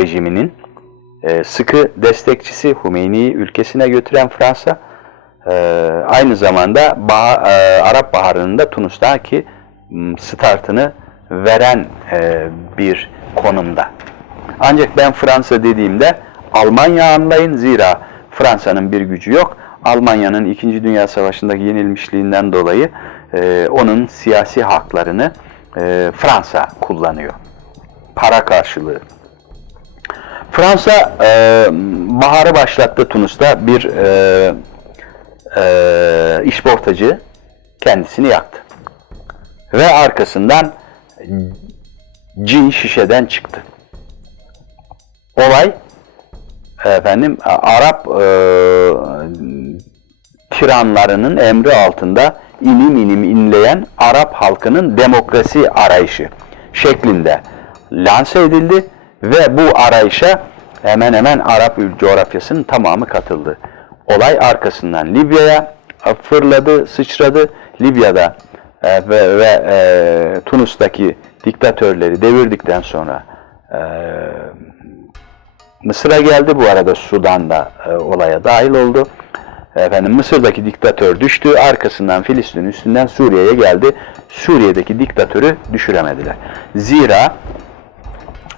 Rejiminin e, sıkı destekçisi, Hümeyni'yi ülkesine götüren Fransa, e, aynı zamanda Bah- e, Arap Baharı'nın da Tunus'taki startını veren e, bir konumda. Ancak ben Fransa dediğimde Almanya anlayın zira Fransa'nın bir gücü yok. Almanya'nın 2. Dünya Savaşı'ndaki yenilmişliğinden dolayı e, onun siyasi haklarını e, Fransa kullanıyor. Para karşılığı. Fransa e, baharı başlattı Tunus'ta bir e, e, işportacı kendisini yaktı. Ve arkasından cin şişeden çıktı. Olay efendim Arap e, tiranlarının emri altında inim inim inleyen Arap halkının demokrasi arayışı şeklinde lanse edildi ve bu arayışa hemen hemen Arap coğrafyasının tamamı katıldı. Olay arkasından Libya'ya fırladı, sıçradı. Libya'da e, ve, ve e, Tunus'taki diktatörleri devirdikten sonra e, Mısır'a geldi bu arada Sudan'da e, olaya dahil oldu. Efendim Mısır'daki diktatör düştü. Arkasından Filistin üstünden Suriye'ye geldi. Suriye'deki diktatörü düşüremediler. Zira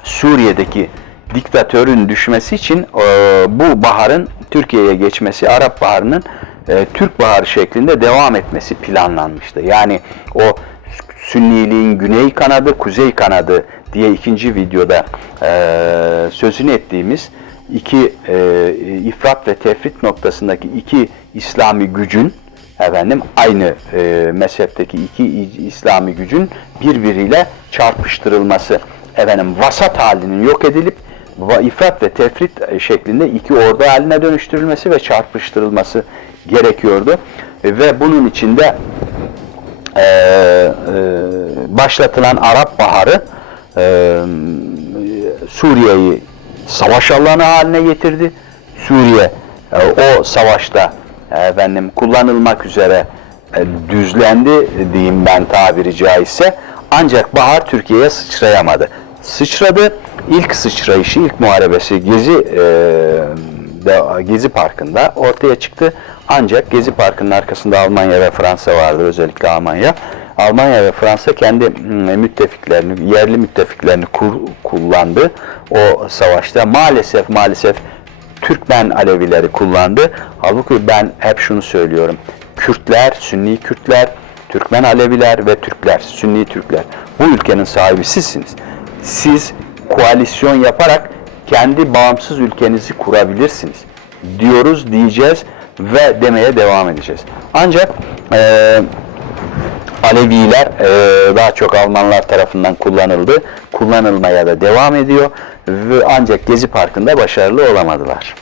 Suriye'deki diktatörün düşmesi için e, bu baharın Türkiye'ye geçmesi, Arap Baharı'nın e, Türk Baharı şeklinde devam etmesi planlanmıştı. Yani o Sünniliğin güney kanadı, kuzey kanadı diye ikinci videoda e, sözünü ettiğimiz iki ifrat ve tefrit noktasındaki iki İslami gücün efendim aynı e, mezhepteki iki İslami gücün birbiriyle çarpıştırılması efendim vasat halinin yok edilip ifrat ve tefrit şeklinde iki ordu haline dönüştürülmesi ve çarpıştırılması gerekiyordu. Ve bunun içinde e, e, başlatılan Arap Baharı e, Suriye'yi savaş alanı haline getirdi. Suriye e, o savaşta e, efendim kullanılmak üzere e, düzlendi diyeyim ben tabiri caizse. Ancak Bahar Türkiye'ye sıçrayamadı. Sıçradı. İlk sıçrayışı, ilk muharebesi Gezi e, de- Gezi Parkı'nda ortaya çıktı. Ancak Gezi Parkı'nın arkasında Almanya ve Fransa vardı, özellikle Almanya. Almanya ve Fransa kendi mm, müttefiklerini, yerli müttefiklerini kur- kullandı o savaşta. Maalesef maalesef Türkmen Alevileri kullandı. Halbuki ben hep şunu söylüyorum. Kürtler, Sünni Kürtler, Türkmen Aleviler ve Türkler, Sünni Türkler. Bu ülkenin sahibi sizsiniz. Siz koalisyon yaparak kendi bağımsız ülkenizi kurabilirsiniz. Diyoruz, diyeceğiz ve demeye devam edeceğiz. Ancak eee Aleviler e, daha çok Almanlar tarafından kullanıldı. Kullanılmaya da devam ediyor. Ve ancak Gezi Parkı'nda başarılı olamadılar.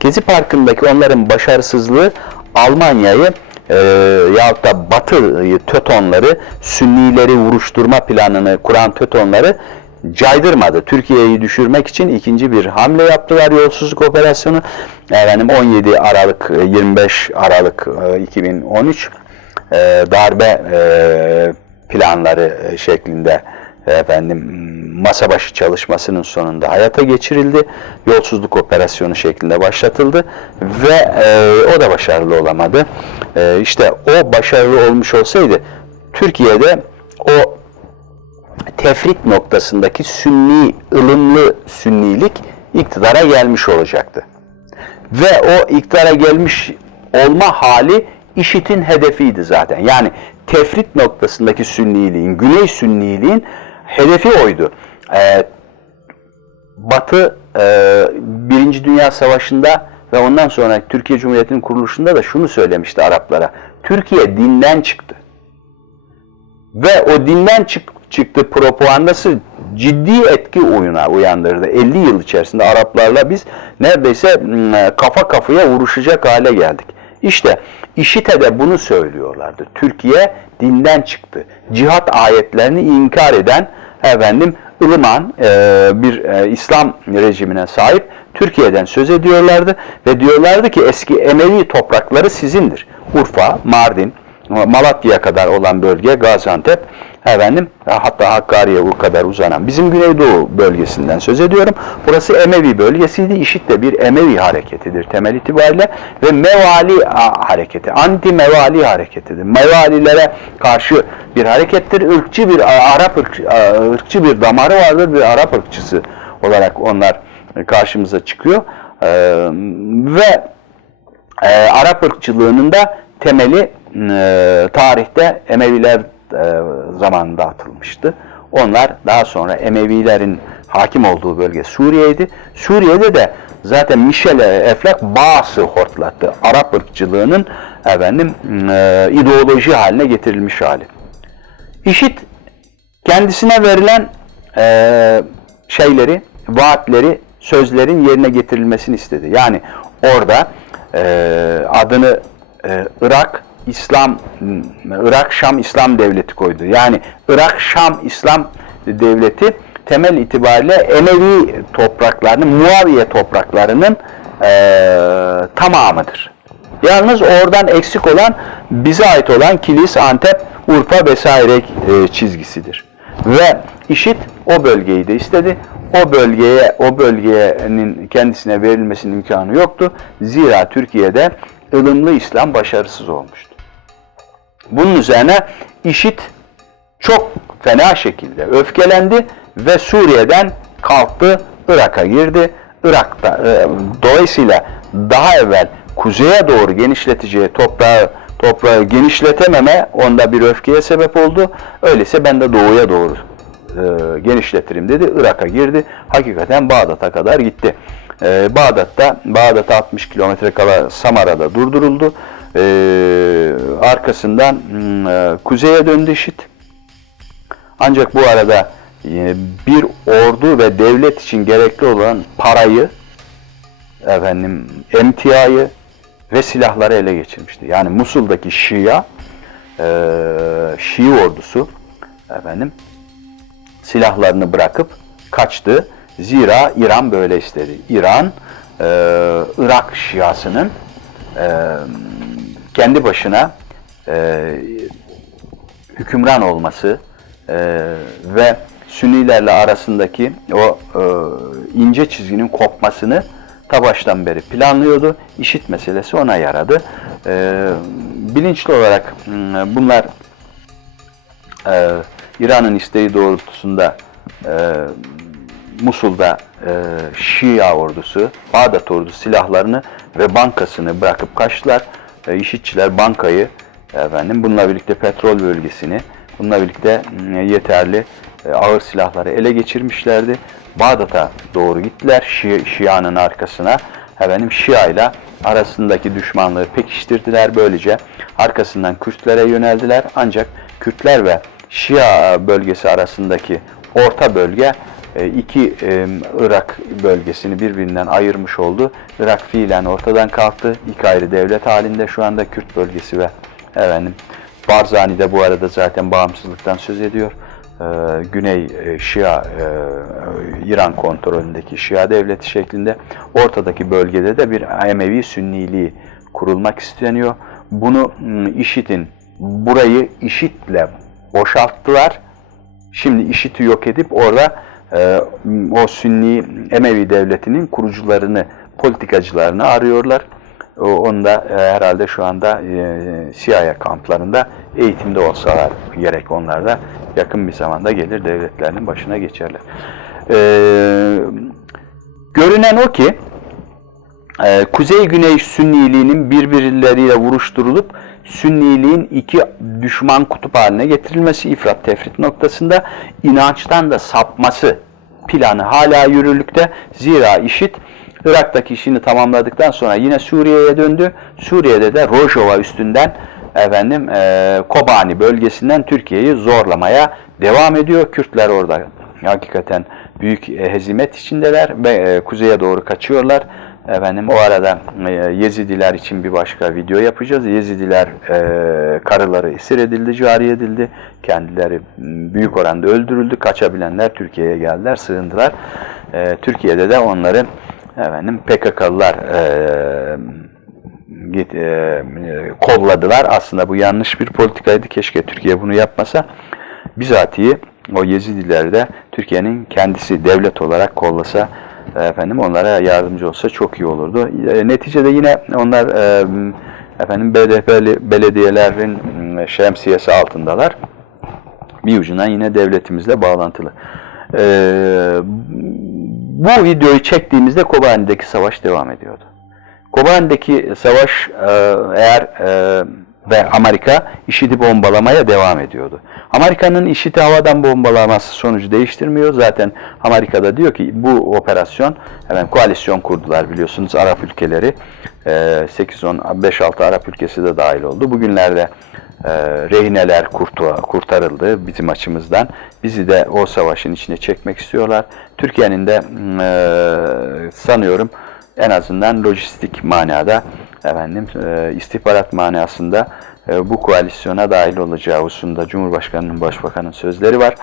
Gezi Parkı'ndaki onların başarısızlığı Almanya'yı e, yahut da Batı Tötonları, Sünnileri vuruşturma planını kuran Tötonları caydırmadı. Türkiye'yi düşürmek için ikinci bir hamle yaptılar yolsuzluk operasyonu. Efendim 17 Aralık, e, 25 Aralık e, 2013 e, darbe e, planları e, şeklinde efendim masa başı çalışmasının sonunda hayata geçirildi. Yolsuzluk operasyonu şeklinde başlatıldı ve o da başarılı olamadı. E, işte o başarılı olmuş olsaydı Türkiye'de o tefrit noktasındaki sünni, ılımlı sünnilik iktidara gelmiş olacaktı. Ve o iktidara gelmiş olma hali IŞİD'in hedefiydi zaten. Yani tefrit noktasındaki sünniliğin, güney sünniliğin hedefi oydu. Ee, Batı e, Birinci Dünya Savaşı'nda ve ondan sonra Türkiye Cumhuriyeti'nin kuruluşunda da şunu söylemişti Araplara. Türkiye dinden çıktı. Ve o dinden çık, çıktı propagandası ciddi etki oyuna uyandırdı. 50 yıl içerisinde Araplarla biz neredeyse mm, kafa kafaya vuruşacak hale geldik. İşte İşite de bunu söylüyorlardı. Türkiye dinden çıktı. Cihat ayetlerini inkar eden efendim ılıman e, bir e, İslam rejimine sahip Türkiye'den söz ediyorlardı ve diyorlardı ki eski Emevi toprakları sizindir. Urfa, Mardin, Malatya'ya kadar olan bölge, Gaziantep efendim hatta Hakkari'ye o kadar uzanan bizim Güneydoğu bölgesinden söz ediyorum. Burası Emevi bölgesiydi. İşit de bir Emevi hareketidir temel itibariyle ve Mevali hareketi, anti Mevali hareketidir. Mevalilere karşı bir harekettir. Irkçı bir Arap ırk, ırkçı bir damarı vardır. Bir Arap ırkçısı olarak onlar karşımıza çıkıyor. Ve Arap ırkçılığının da temeli tarihte Emeviler zamanında atılmıştı. Onlar daha sonra Emevilerin hakim olduğu bölge Suriye'ydi. Suriye'de de zaten Michel Eflak Baas'ı hortlattı. Arap ırkçılığının efendim e, ideoloji haline getirilmiş hali. İşit kendisine verilen e, şeyleri, vaatleri, sözlerin yerine getirilmesini istedi. Yani orada e, adını e, Irak İslam Irak Şam İslam Devleti koydu. Yani Irak Şam İslam Devleti temel itibariyle Emevi topraklarının, Muaviye topraklarının e, tamamıdır. Yalnız oradan eksik olan bize ait olan Kilis, Antep, Urfa vesaire e, çizgisidir. Ve işit o bölgeyi de istedi. O bölgeye, o bölgenin kendisine verilmesinin imkanı yoktu. Zira Türkiye'de ılımlı İslam başarısız olmuştu. Bunun üzerine işit çok fena şekilde öfkelendi ve Suriye'den kalktı, Irak'a girdi. Irak'ta e, dolayısıyla daha evvel kuzeye doğru genişleteceği toprağı toprağı genişletememe onda bir öfkeye sebep oldu. Öyleyse ben de doğuya doğru e, genişletirim dedi. Irak'a girdi. Hakikaten Bağdat'a kadar gitti. E, Bağdat'ta Bağdat'a 60 kilometre kala Samara'da durduruldu. E, arkasından e, kuzeye döndü işit. Ancak bu arada e, bir ordu ve devlet için gerekli olan parayı efendim emtiayı ve silahları ele geçirmişti. Yani Musul'daki Şia e, Şii ordusu efendim silahlarını bırakıp kaçtı. Zira İran böyle istedi. İran e, Irak Şiasının kendi başına e, hükümran olması e, ve Sünnilerle arasındaki o e, ince çizginin kopmasını ta baştan beri planlıyordu. İşit meselesi ona yaradı. E, bilinçli olarak m, bunlar e, İran'ın isteği doğrultusunda e, Musul'da e, Şia ordusu, Bağdat ordusu silahlarını ve bankasını bırakıp kaçtılar. E, işitçiler bankayı, efendim, bununla birlikte petrol bölgesini, bununla birlikte m, yeterli e, ağır silahları ele geçirmişlerdi. Bağdat'a doğru gittiler. Şi, Şia'nın arkasına. Efendim Şia ile arasındaki düşmanlığı pekiştirdiler. Böylece arkasından Kürtlere yöneldiler. Ancak Kürtler ve Şia bölgesi arasındaki orta bölge e, iki e, Irak bölgesini birbirinden ayırmış oldu. Irak fiilen ortadan kalktı. İki ayrı devlet halinde şu anda Kürt bölgesi ve efendim Barzani de bu arada zaten bağımsızlıktan söz ediyor. Ee, Güney e, Şia e, İran kontrolündeki Şia devleti şeklinde ortadaki bölgede de bir Emevi Sünniliği kurulmak isteniyor. Bunu IŞİD'in burayı IŞİD'le boşalttılar. Şimdi IŞİD'i yok edip orada e, o Sünni Emevi devletinin kurucularını, politikacılarını arıyorlar. Onu da herhalde şu anda CIA kamplarında eğitimde olsalar gerek onlar da yakın bir zamanda gelir devletlerinin başına geçerler. Ee, görünen o ki e, Kuzey-Güney Sünniliğinin birbirleriyle vuruşturulup Sünniliğin iki düşman kutup haline getirilmesi ifrat tefrit noktasında inançtan da sapması planı hala yürürlükte. Zira işit Irak'taki işini tamamladıktan sonra yine Suriye'ye döndü. Suriye'de de Rojava üstünden efendim e, Kobani bölgesinden Türkiye'yi zorlamaya devam ediyor. Kürtler orada hakikaten büyük hezimet içindeler ve e, kuzeye doğru kaçıyorlar. Efendim o arada e, Yezidiler için bir başka video yapacağız. Yezidiler e, karıları esir edildi, cari edildi. Kendileri büyük oranda öldürüldü. Kaçabilenler Türkiye'ye geldiler, sığındılar. E, Türkiye'de de onları efendim PKK'lılar e, git, e, kolladılar. Aslında bu yanlış bir politikaydı. Keşke Türkiye bunu yapmasa. bizatihi o Yezidileri de Türkiye'nin kendisi devlet olarak kollasa e, efendim onlara yardımcı olsa çok iyi olurdu. E, neticede yine onlar e, efendim BDP'li belediyelerin m, şemsiyesi altındalar. Bir ucundan yine devletimizle bağlantılı. E, bu videoyu çektiğimizde Kobani'deki savaş devam ediyordu. Kobani'deki savaş e, eğer e, ve Amerika IŞİD'i bombalamaya devam ediyordu. Amerika'nın IŞİD'i havadan bombalaması sonucu değiştirmiyor. Zaten Amerika'da diyor ki bu operasyon hemen koalisyon kurdular biliyorsunuz Arap ülkeleri. E, 8-10, 5-6 Arap ülkesi de dahil oldu. Bugünlerde e, rehineler kurtu- kurtarıldı bizim açımızdan. Bizi de o savaşın içine çekmek istiyorlar. Türkiye'nin de m, e, sanıyorum en azından lojistik manada efendim e, istihbarat manasında e, bu koalisyona dahil olacağı hususunda Cumhurbaşkanı'nın Başbakan'ın sözleri var.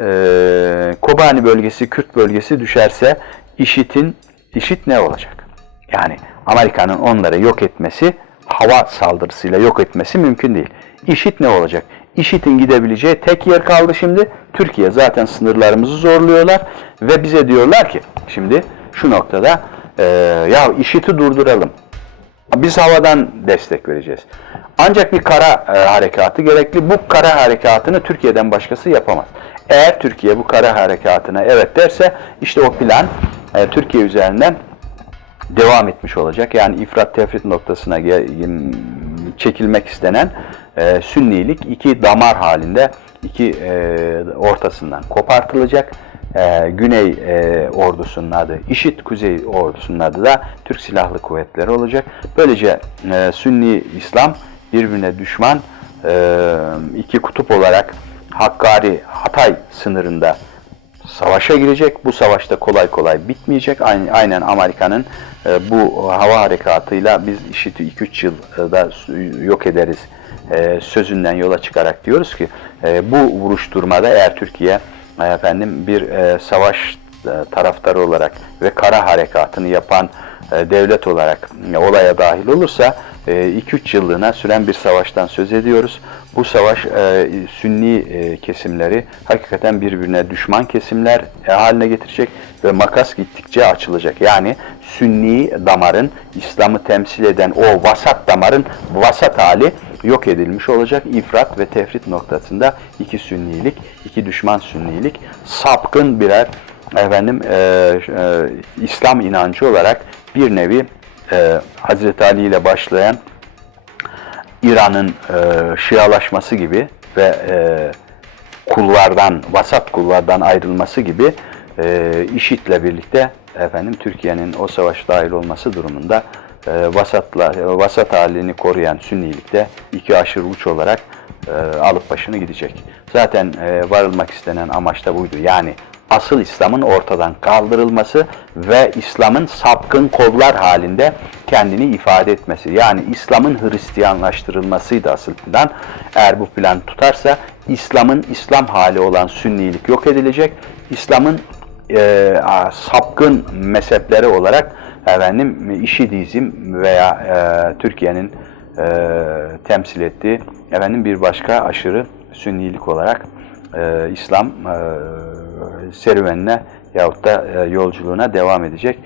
E, Kobani bölgesi, Kürt bölgesi düşerse IŞİD'in IŞİD ne olacak? Yani Amerika'nın onları yok etmesi, hava saldırısıyla yok etmesi mümkün değil. IŞİD ne olacak? IŞİD'in gidebileceği tek yer kaldı şimdi. Türkiye zaten sınırlarımızı zorluyorlar ve bize diyorlar ki şimdi şu noktada e, ya IŞİD'i durduralım. Biz havadan destek vereceğiz. Ancak bir kara e, harekatı gerekli. Bu kara harekatını Türkiye'den başkası yapamaz. Eğer Türkiye bu kara harekatına evet derse işte o plan e, Türkiye üzerinden devam etmiş olacak. Yani ifrat tefrit noktasına çekilmek istenen e, sünnilik iki damar halinde iki e, ortasından kopartılacak. E, Güney e, ordusunun adı IŞİD, Kuzey ordusunun adı da Türk Silahlı Kuvvetleri olacak. Böylece e, Sünni İslam birbirine düşman e, iki kutup olarak Hakkari, Hatay sınırında savaşa girecek. Bu savaşta kolay kolay bitmeyecek. Aynen, Amerika'nın e, bu hava harekatıyla biz IŞİD'i 2-3 yılda yok ederiz e, sözünden yola çıkarak diyoruz ki e, bu vuruşturmada eğer Türkiye e, efendim bir savaş taraftarı olarak ve kara harekatını yapan e, devlet olarak e, olaya dahil olursa 2-3 yıllığına süren bir savaştan söz ediyoruz. Bu savaş e, Sünni e, kesimleri hakikaten birbirine düşman kesimler e, haline getirecek ve makas gittikçe açılacak. Yani Sünni damarın İslam'ı temsil eden o vasat damarın vasat hali yok edilmiş olacak. İfrat ve tefrit noktasında iki sünnilik, iki düşman sünnilik sapkın birer efendim e, e, İslam inancı olarak bir nevi e, Hazreti Ali ile başlayan İran'ın e, Şialaşması gibi ve e, kullardan, vasat kullardan ayrılması gibi e, IŞİD'le birlikte efendim Türkiye'nin o savaş dahil olması durumunda e, vasatla, vasat halini koruyan Sünnilikte iki aşırı uç olarak e, alıp başını gidecek. Zaten e, varılmak istenen amaç da buydu. Yani asıl İslam'ın ortadan kaldırılması ve İslam'ın sapkın kollar halinde kendini ifade etmesi. Yani İslam'ın Hristiyanlaştırılmasıydı asıl plan. Eğer bu plan tutarsa İslam'ın İslam hali olan Sünnilik yok edilecek. İslam'ın e, sapkın mezhepleri olarak efendim İşidizm veya e, Türkiye'nin e, temsil ettiği efendim bir başka aşırı Sünnilik olarak e, İslam e, serüvenine yahut da e, yolculuğuna devam edecek.